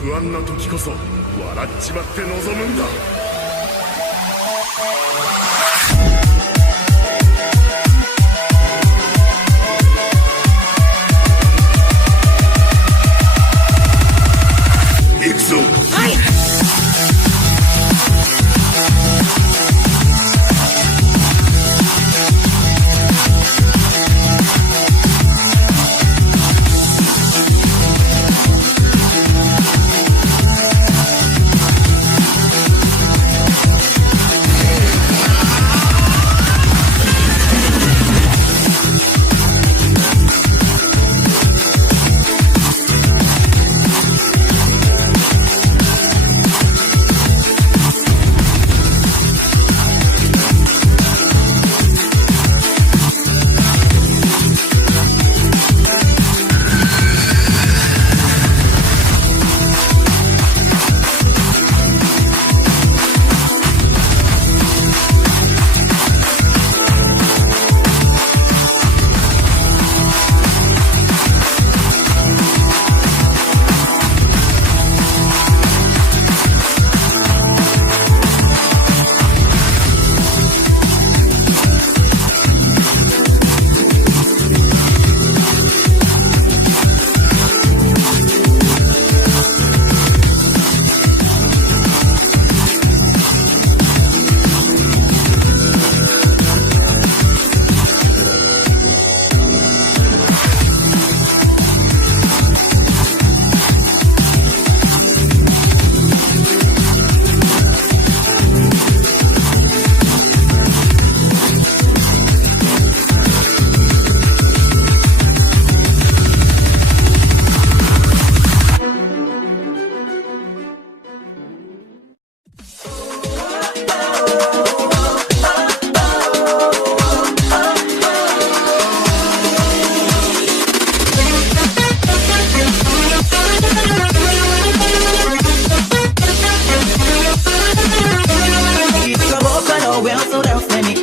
不安な時こそ笑っちまって臨むんだ。行くぞ。はい。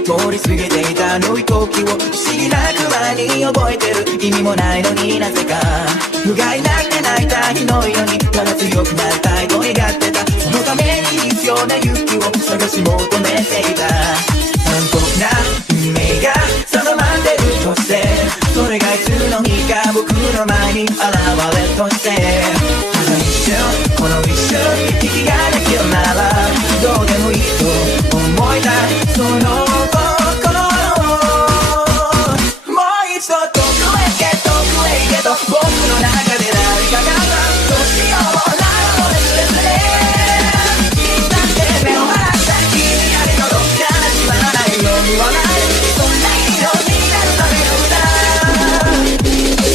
通り過ぎていたぬい時を不思議なくらいに覚えてる。意味もないのになぜか不甲斐なくて泣いた日のようにただ強くなりたいと願ってた。そのために必要な勇気を探し求めていた。残酷な運命が定まってるとして、それがいつの日か僕の前に現れるとして、この一瞬この一瞬息ができるならどうでもいいと思いたい。その僕の中で誰かがどうしようもないのですね。だって目を離した君ありのどっかなしまらないようにはない。そんな色になるための歌。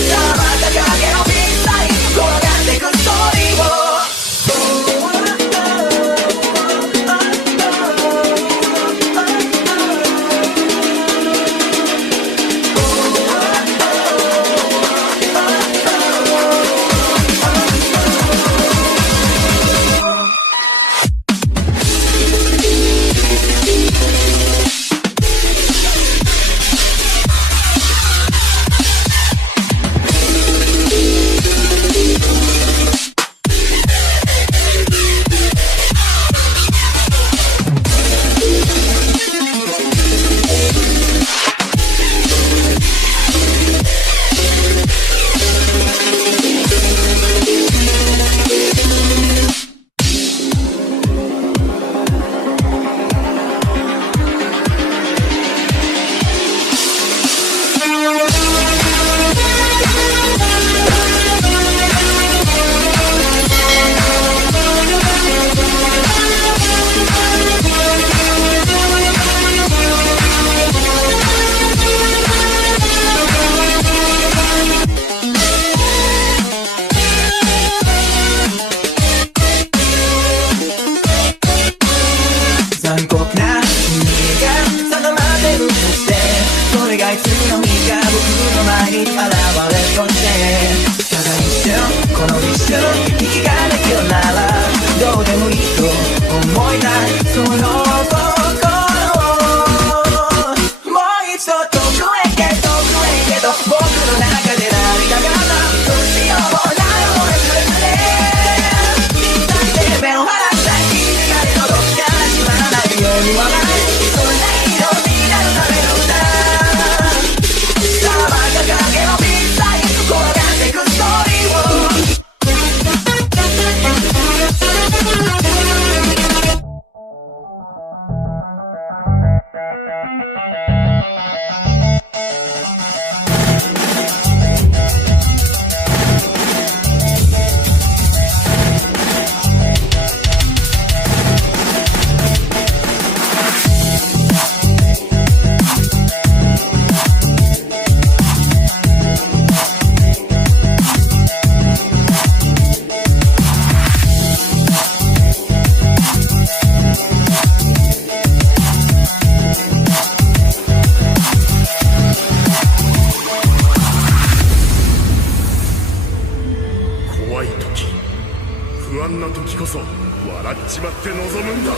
さあまた影のぴったり転がってくストーリーを不安な時こそ笑っちまって臨むんだ。